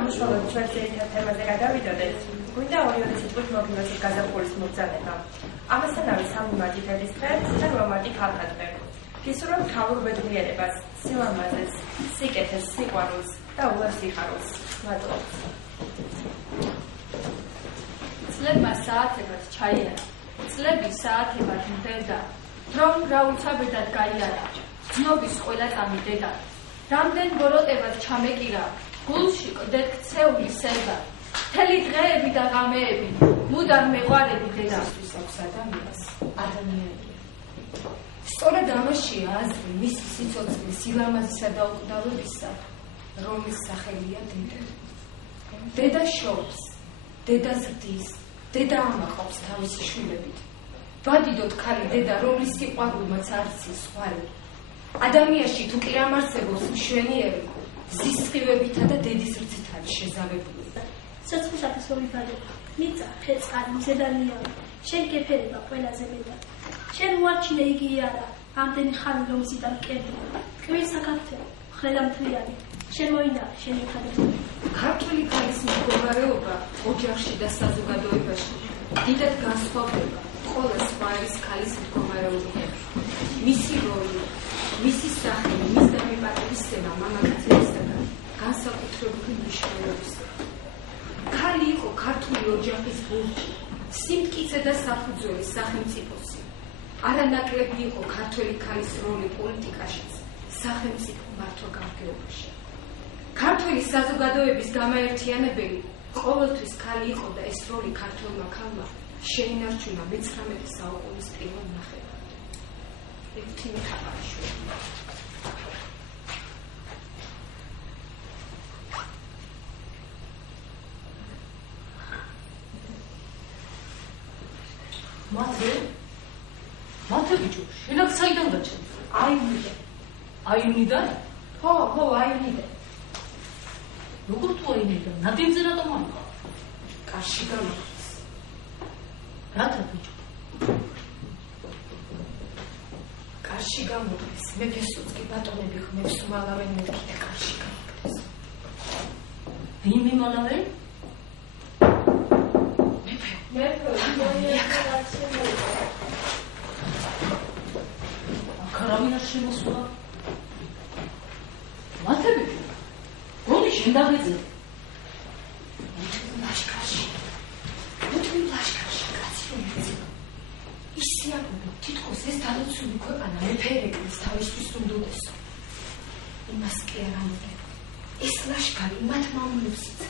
რომ უშუალოდ ჩვენს ერთ თემაზე გადავიდოდეთ, გვინდა 2 სიტყვით მოგილოცოთ გაზაფხულის მოგზაურობა. ამასთანავე 3 მარტი თების დღე და 8 მარტი ქალთა-დღე. გისურვებთ ქალურ ბედნიერებას, სილამაზეს, სიკეთეს, სიყვარულს და ულას სიხარულს. მადლობთ. წლებმა საათებად ჩაიარა, წლები საათებად მდედა, დრომ გრაულსაბედად გაიარა, ძნობის ყველა წამი დედა. რამდენ ბოროტებად ჩამეკირა, გულში ყდეთ ქცეული სერგა, მთელი დღეები და ღამეები, მუდამ მეყვარები დედასთვის აქვს ადამიანს, ადამიანია. სწორედ ამაშია აზრი მისი სიცოცხლის, სილამაზისა და უკდავებისა, რომლის სახელია დედა. დედა შობს, დედა ზრდის, დედა ამაყობს თავისი შვილებით. ვადიდოთ ქალი დედა, რომლის სიყვარულმაც არც ის ზღვარი. ადამიანში თუ კი ამ არსებობს მშვენიერი, ზის სხივებითა და დედის რძით არის შეზავებული. ცოცხლისათვის მოგიფარება, მიწა, ხეწყარი, მზედანიანი, შენ გეფერება ყველაზე მეტად. შენ უარჩინე იგი არა, ამდენი ხანი რომ ზიდან მკერდი, ტკბილ საქართველო, ხელამთლიანი, შენ მოინახე შენი ხალხი. ქართული ქალის მდგომარეობა ოჯახში და საზოგადოებაში დიდად განსხვავდება ყველა სხვა ის ქალის მდგომარეობიდან. მისი როლი, მისი სახელი, მის დამიპატივისცემა მამაკაცებისგან განსაკუთრებული მნიშვნელობისაა. ქალი იყო ქართული ოჯახის ბურჯი, სიმტკიცე და საფუძველი სახელმწიფოსი. არანაკლები იყო ქართველი ქალის როლი პოლიტიკაშიც, სახელმწიფო მართვა-გამგეობაში. ქართველი საზოგადოების გამაერთიანებელი ყოველთვის ქალი იყო და ეს როლი ქართველმა ქალმა შეინარჩუნა მე-19 საუკუნის პირველ ნახევარში. ევთიმე ხაბარიშვილი. მათე ბიჭო, შენ აქ საიდან გაჩნდა? აივნიდან. აივნიდან? ხო, აივნიდან. როგორ თუ აივნიდან? ნადიმზე რატომ ამიყავ? კარში გამოდის. რათა ბიჭო? კარში გამოდის. მეფესუც კი ბატონები ხმებს უმალავენ მეთქი და კარში გამოდის. ვინ მიმალავენ? მეფე. აქარავინ არ შემოსულა? მათე ბიჭო, გონი შენ დაგეძე? ლაშქარში კაცი რომ ეძება. ისე აგონო, თითქოს ეს დალოცული ქვეყანა მეფე ერეკლეს თავისთვის უნდოდესო. იმას კი არ ამოდება. ეს ლაშქარი მათ მამულებს იცავს.